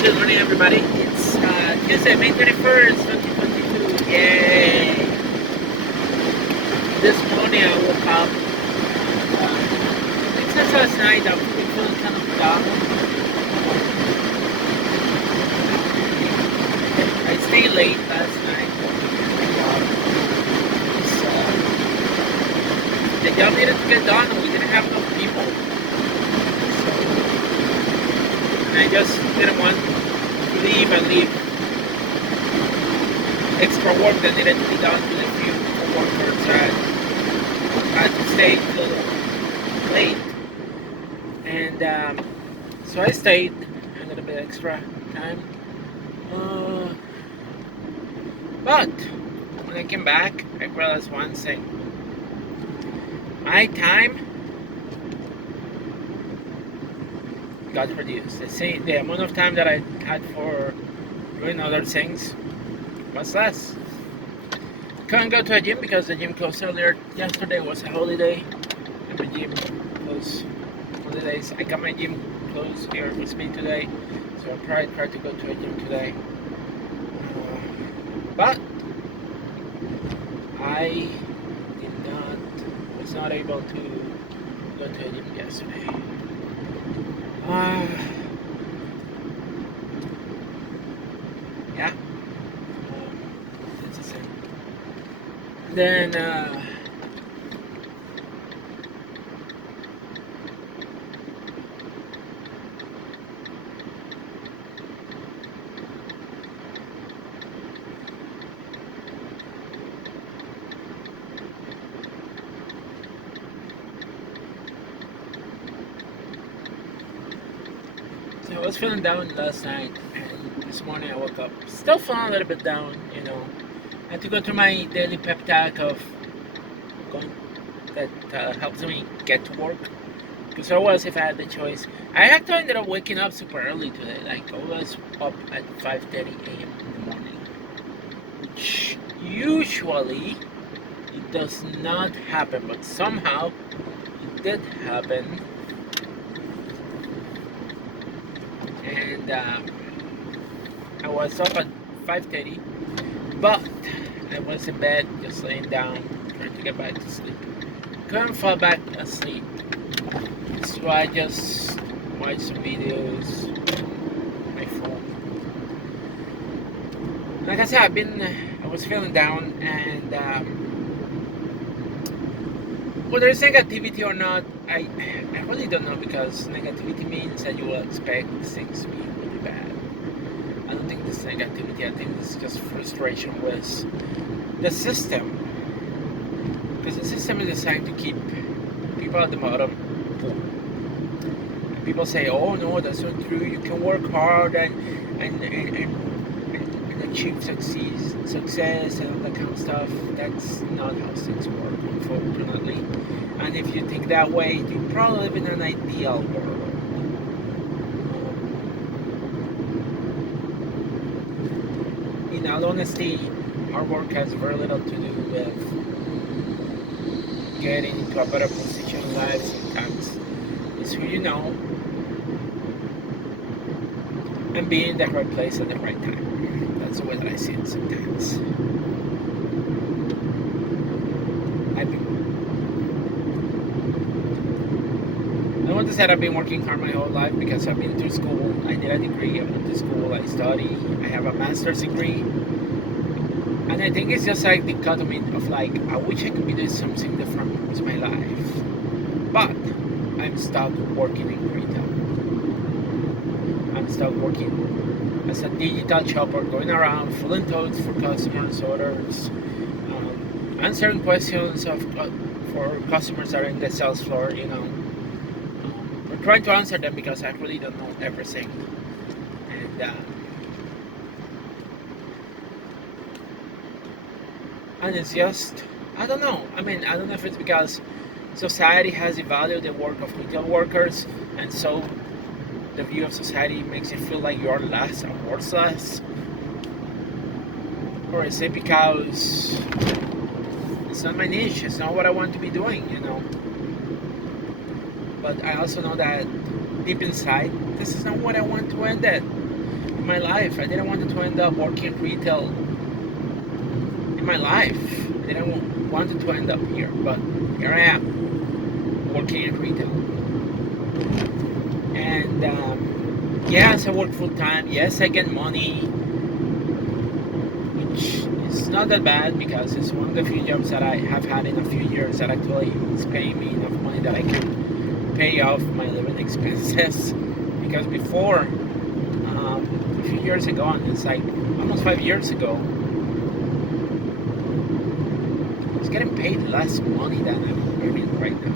Good morning, everybody. It's Tuesday, May 31st, 2022. Yay! This morning I woke up. Since last night, I've been feeling kind of down. I stayed late last night. The job needed to get done, and we didn't have enough people. And I just didn't want to leave and leave extra work that needed to be done to the few workers that had to stay till late. And so I stayed a little bit extra time. But when I came back, I realized one thing. My time got reduced. The amount of time that I had for doing other things was less. Couldn't go to a gym because the gym closed earlier. Yesterday was a holiday, and the gym closed holidays. I got my gym closed here with me today, so I'll probably try to go to a gym today. But I was not able to go to a gym yesterday. Yeah, that's the same. Then so I was feeling down last night, and this morning I woke up still feeling a little bit down. I had to go through my daily pep talk of going that helps me get to work. Because otherwise, if I had the choice, I actually ended up waking up super early today. Like I was up at 5:30 a.m. in the morning, which usually it does not happen, but somehow it did happen. And I was up at 5:30, but I was in bed just laying down trying to get back to sleep. Couldn't fall back asleep, so I just watched some videos on my phone. Like I said, I was feeling down, and whether it's negativity or not, I really don't know, because negativity means that you will expect things to be really bad. I don't think this is negativity. I think this is just frustration with the system, because the system is designed to keep people at the bottom poor. And people say, "Oh no, that's not true. You can work hard and achieve success and all that kind of stuff." That's not how things work, unfortunately. And if you think that way, you probably live in an ideal world. In all honesty, hard work has very little to do with getting into a better position in life. Sometimes it's who you know and being in the right place at the right time. That's the way that I see it sometimes. I want to say I've been working hard my whole life because I've been through school. I did a degree, I went to school, I study, I have a master's degree. And I think it's just like the dichotomy of like, I wish I could be doing something different with my life. But I'm stuck working in retail. I'm stuck working as a digital shopper, going around filling totes for customers' orders, answering questions for customers that are in the sales floor. We're trying to answer them because I really don't know everything. And it's just, I don't know. I mean, I don't know if it's because society has devalued the work of retail workers, and so the view of society makes you feel like you're less and worthless. Or is it because it's not my niche, it's not what I want to be doing. But I also know that deep inside, this is not what I want to end at. my life. I didn't want to end up working retail in my life. I didn't want to end up here, but here I am, working in retail. And yes, I work full time. Yes, I get money, which is not that bad because it's one of the few jobs that I have had in a few years that actually is paying me enough money that I can pay off my living expenses. Because before, a few years ago, and it's like almost 5 years ago, I was getting paid less money than I'm earning right now.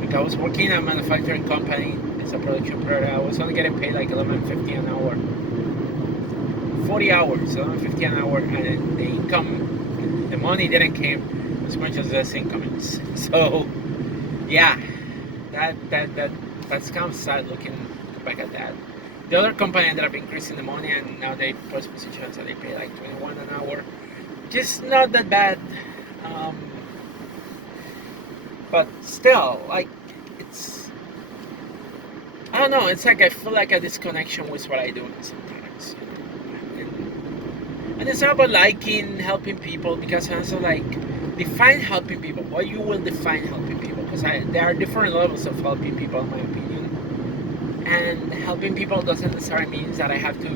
Like I was working at a manufacturing company as a production operator. I was only getting paid like $11.50 an hour. 40 hours, $11.50 an hour, and the income, the money didn't came as much as this income is. So, yeah, that's kind of sad looking back at that. The other company ended up increasing the money, and now they post positions and they pay like 21 an hour. Just not that bad, but still, like it's, I don't know. It's like I feel like a disconnection with what I do sometimes. And it's not about liking helping people, because I also like define helping people. What you will define helping people, because there are different levels of helping people in my opinion. And helping people doesn't necessarily mean that I have to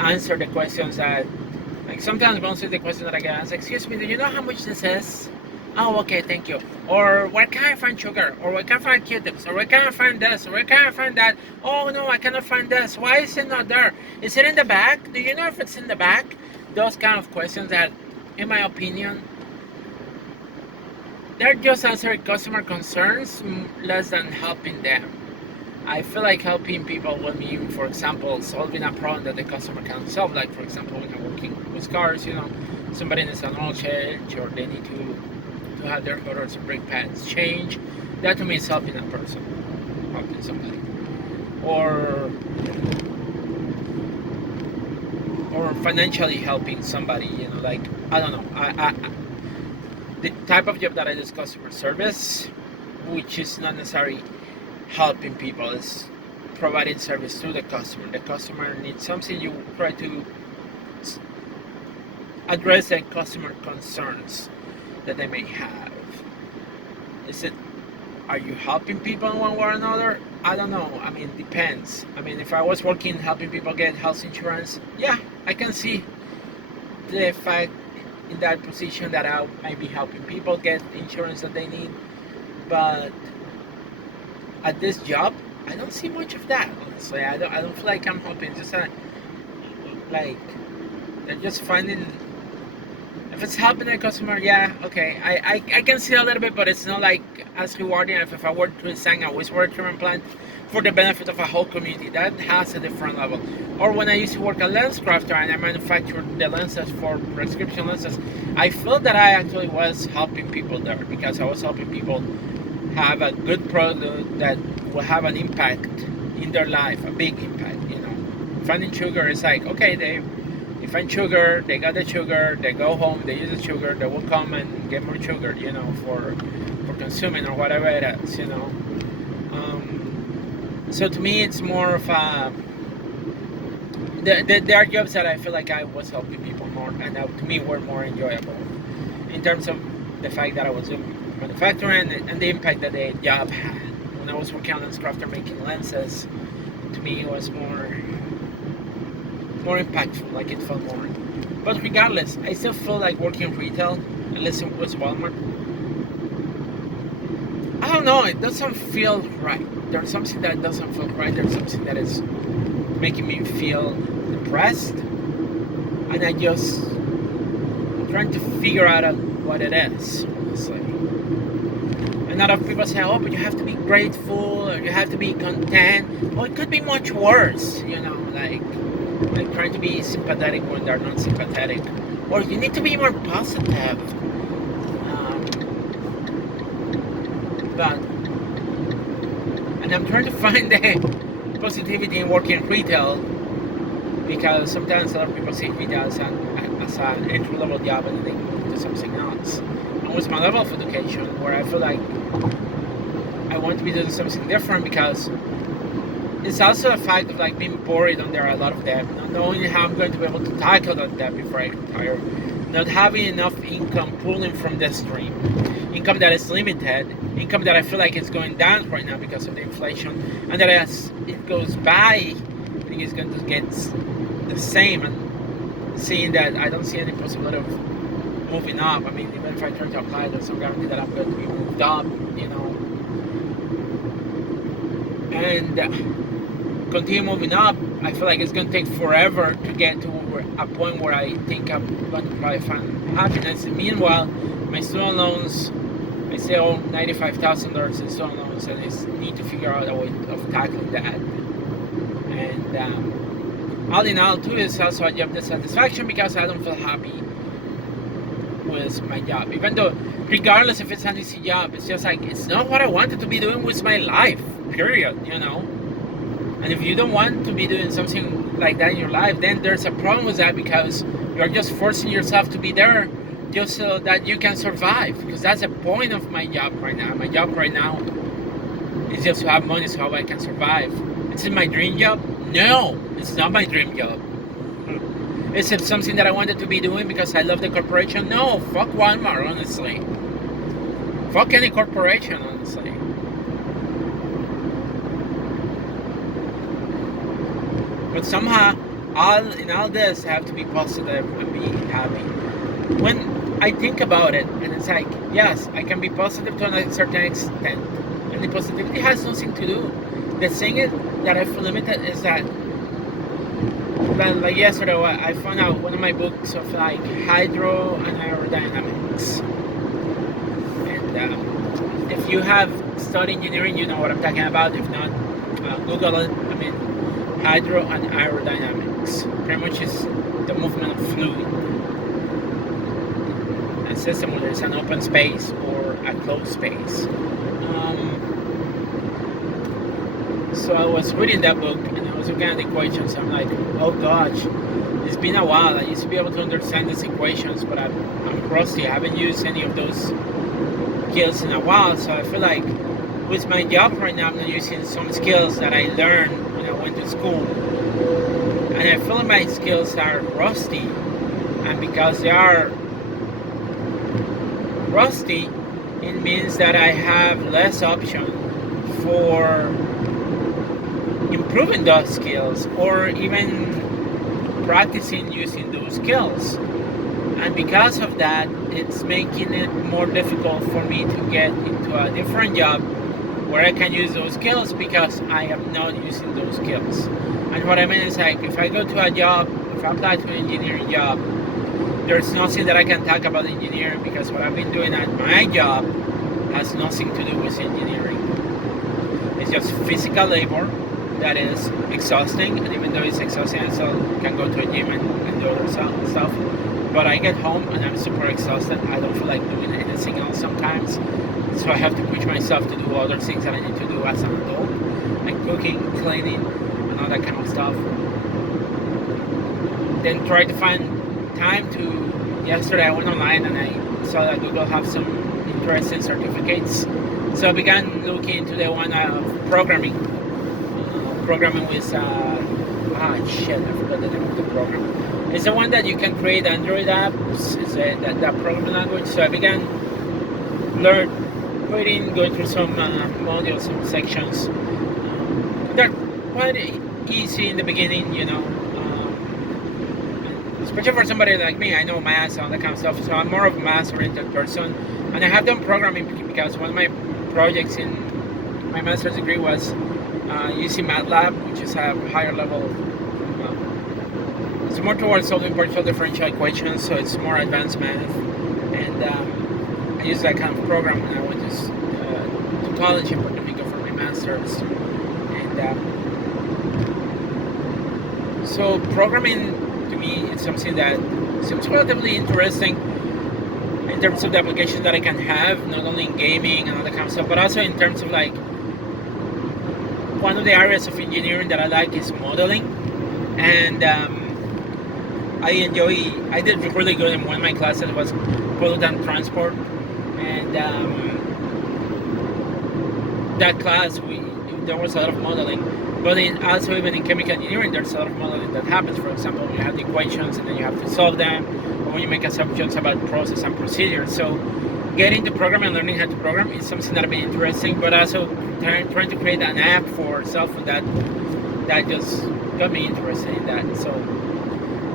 answer the questions that, like sometimes most of the questions that I get asked, excuse me, do you know how much this is? Oh, okay, thank you. Or where can I find sugar? Or where can I find Q-tips? Or where can I find this? Or where can I find that? Oh no, I cannot find this. Why is it not there? Is it in the back? Do you know if it's in the back? Those kind of questions that, in my opinion, they're just answering customer concerns less than helping them. I feel like helping people will mean, for example, solving a problem that the customer can solve. Like, for example, when I'm working with cars, somebody needs an oil change, or they need to have their motors and brake pads changed. That to me is helping a person, helping somebody. Or financially helping somebody, like, I don't know. I the type of job that I do is customer service, which is not necessarily helping people, is providing service to the customer. The customer needs something, you try to address the customer concerns that they may have. Are you helping people in one way or another? I don't know. I mean, it depends. I mean, if I was working helping people get health insurance, yeah, I can see the fact in that position that I might be helping people get insurance that they need. But at this job, I don't see much of that, honestly. I don't feel like I'm helping. Just like they're just finding, if it's helping a customer, yeah, okay, I can see a little bit, but it's not like as rewarding as if I were to design a wastewater treatment plant for the benefit of a whole community. That has a different level. Or when I used to work at lens crafter and I manufactured the lenses for prescription lenses, I felt that I actually was helping people there, because I was helping people have a good product that will have an impact in their life, a big impact. Finding sugar is like, okay, they find sugar, they got the sugar, they go home, they use the sugar, they will come and get more sugar, for consuming or whatever it is, so to me, it's more of a, there are jobs that I feel like I was helping people more, and to me were more enjoyable in terms of the fact that I was doing manufacturing and the impact that the job had. When I was working on lens crafter making lenses, to me it was more impactful, like it felt more. But regardless, I still feel like working retail, unless it was Walmart. I don't know, it doesn't feel right. There's something that doesn't feel right. There's something that is making me feel depressed, and I'm trying to figure out what it is, honestly. And a lot of people say, oh, but you have to be grateful, or you have to be content. Well, it could be much worse, like trying to be sympathetic when they're not sympathetic, or you need to be more positive. And I'm trying to find the positivity in working retail, because sometimes a lot of people see retail as an entry-level job, and then they move to something else. And with my level of education, where I feel like I want to be doing something different, because it's also a fact of like being buried under a lot of debt, not knowing how I'm going to be able to tackle that debt before I retire, not having enough income pulling from the stream, income that is limited, income that I feel like is going down right now because of the inflation, and that as it goes by, I think it's going to get the same. And seeing that I don't see any possibility of moving up. I mean, even if I try to apply, there's no guarantee that I'm going to be moved up, you know. And continue moving up, I feel like it's going to take forever to get to a point where I think I'm going to probably find happiness. And meanwhile, my student loans, I still owe $95,000 in student loans, and I need to figure out a way of tackling that. And all in all, too, is also a job dissatisfaction because I don't feel happy with my job. Even though, regardless if it's an easy job, it's just like, it's not what I wanted to be doing with my life, period, you know? And if you don't want to be doing something like that in your life, then there's a problem with that because you're just forcing yourself to be there just so that you can survive. Because that's the point of my job right now. My job right now is just to have money so I can survive. Is it my dream job? No, it's not my dream job. Is it something that I wanted to be doing because I love the corporation? No, fuck Walmart, honestly. Fuck any corporation, honestly. But somehow, in all this, I have to be positive and be happy. When I think about it, and it's like, yes, I can be positive to a certain extent, and the positivity has nothing to do. The thing is that I feel limited is that, like yesterday, I found out one of my books of like hydro and aerodynamics. And if you have studied engineering, you know what I'm talking about. If not, Google it. I mean, hydro and aerodynamics pretty much is the movement of fluid. A system whether it's an open space or a closed space. So I was reading that book and I was looking at the equations. I'm like, oh gosh, it's been a while. I used to be able to understand these equations, but I'm rusty. I haven't used any of those skills in a while. So I feel like with my job right now, I'm not using some skills that I learned when I went to school. And I feel like my skills are rusty. And because they are rusty, it means that I have less option for improving those skills or even practicing using those skills. And because of that, it's making it more difficult for me to get into a different job where I can use those skills because I am not using those skills. And what I mean is like, if I go to a job, if I apply to an engineering job, there's nothing that I can talk about engineering because what I've been doing at my job has nothing to do with engineering. It's just physical labor that is exhausting, and even though it's exhausting, I still can go to a gym and do other stuff. But I get home and I'm super exhausted. I don't feel like doing anything else sometimes. So I have to push myself to do other things that I need to do as an adult, like cooking, cleaning, and all that kind of stuff. Then try to find time to. Yesterday I went online and I saw that Google have some interesting certificates. So I began looking into the one of programming. Programming with I forgot the name of the program. It's the one that you can create Android apps. It's that programming language. So I began going through some modules, some sections. They're quite easy in the beginning, you know. Especially for somebody like me, I know math and all that kind of stuff. So I'm more of a math-oriented person, and I have done programming because one of my projects in my master's degree was using MATLAB, which is a higher level. It's more towards solving partial differential equations, so it's more advanced math. And I used that kind of program when I went to college in Puerto Rico for my master's. And so programming to me is something that seems relatively interesting in terms of the application that I can have, not only in gaming and all that kind of stuff, but also in terms of like. One of the areas of engineering that I like is modeling, and I did really good in one of my classes. It was product transport, and that class there was a lot of modeling, But also even in chemical engineering, there's a lot of modeling that happens. For example, when you have the equations and then you have to solve them, or when you make assumptions about process and procedure. So getting to programming and learning how to program is something that I've been interesting, but also trying to create an app for cell phone that just got me interested in that. So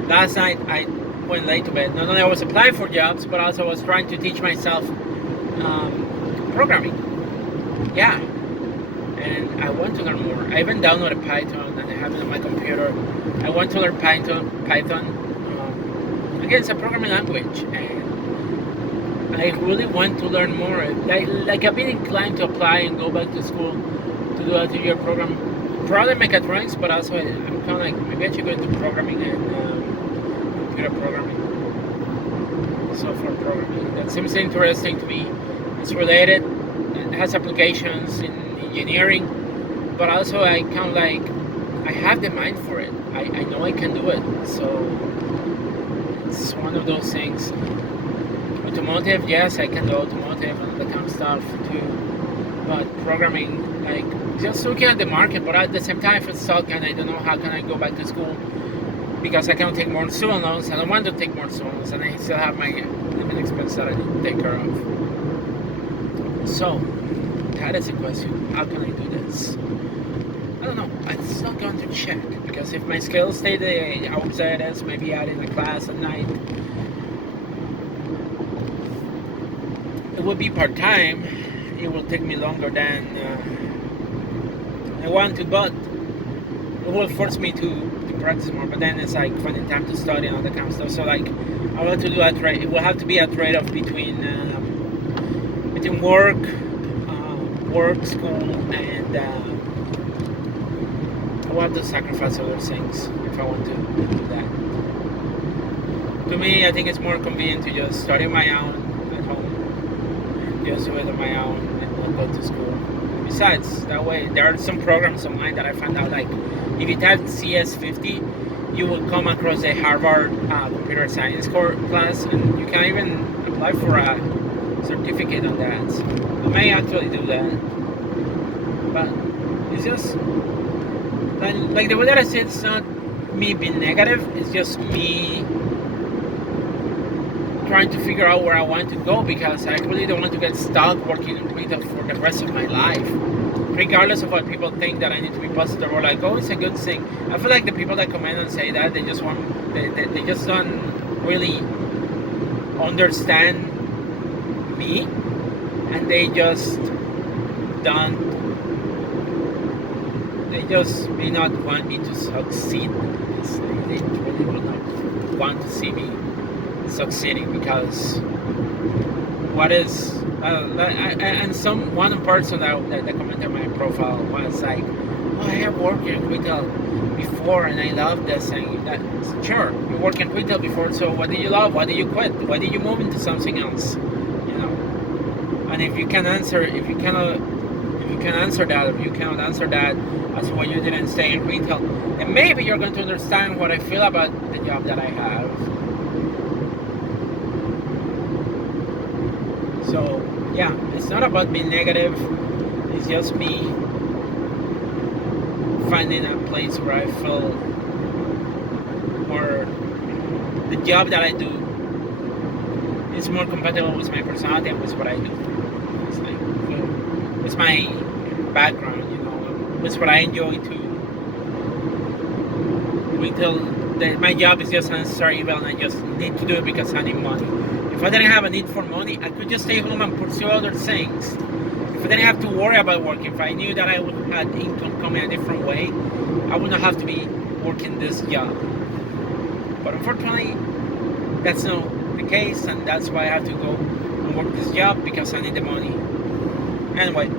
last night I went late to bed. Not only I was applying for jobs, but also I was trying to teach myself programming. Yeah, and I want to learn more. I even downloaded Python and I have it on my computer. I want to learn Python. Again, it's a programming language, and I really want to learn more. Like I've been inclined to apply and go back to school to do a 2-year program. Probably mechatronics, but also I'm kind of like maybe I should go into programming and computer programming, software programming. That seems interesting to me. It's related. It has applications in engineering, but also I kind of like I have the mind for it. I know I can do it. So it's one of those things. Automotive, yes, I can do automotive and that kind of stuff too. But programming, like just looking at the market, but at the same time, if it's stuck and I don't know how can I go back to school because I cannot take more student loans. I don't want to take more student loans, and I still have my living expense that I need to take care of. So that is a question. How can I do this? I don't know. I'm still going to check because if my skills stay the outside as maybe out in a class at night, it will be part time. It will take me longer than I want to, but it will force me to practice more. But then it's like finding time to study and all that kind of stuff. So like I want to do a trade. It will have to be a trade-off between work, school, and I want to sacrifice other things if I want to do that. To me, I think it's more convenient to just study my own at home, just do it on my own and not go to school. Besides, that way, there are some programs online that I found out, like, if you type CS50, you will come across a Harvard computer science class, and you can even apply for a certificate on that. So I may actually do that. But it's just, like the way that I say it's not me being negative, it's just me trying to figure out where I want to go, because I really don't want to get stuck working in retail for the rest of my life, regardless of what people think that I need to be positive or like, oh, it's a good thing. I feel like the people that come in and say that, they just don't really understand me, and they just may not want me to succeed. They really will not want to see me succeeding, because what is and one person that commented on my profile was like, oh, I have worked in retail before and I love this thing. Sure, you worked in retail before, so what did you love? Why did you quit? Why did you move into something else? You know, and if you cannot answer that, if you cannot answer that as to why you didn't stay in retail, then maybe you're going to understand what I feel about the job that I have. So yeah, it's not about being negative. It's just me finding a place where I feel where the job that I do is more compatible with my personality and with what I do. It's like, it's my background, you know. It's what I enjoy too. My job is just a necessary evil, and I just need to do it because I need money. If I didn't have a need for money, I could just stay home and pursue other things. If I didn't have to worry about work, if I knew that I would have income coming a different way, I would not have to be working this job. But unfortunately, that's not the case, and that's why I have to go and work this job, because I need the money. Anyway,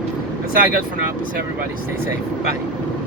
that's all I got for now. Peace, everybody. Stay safe. Bye.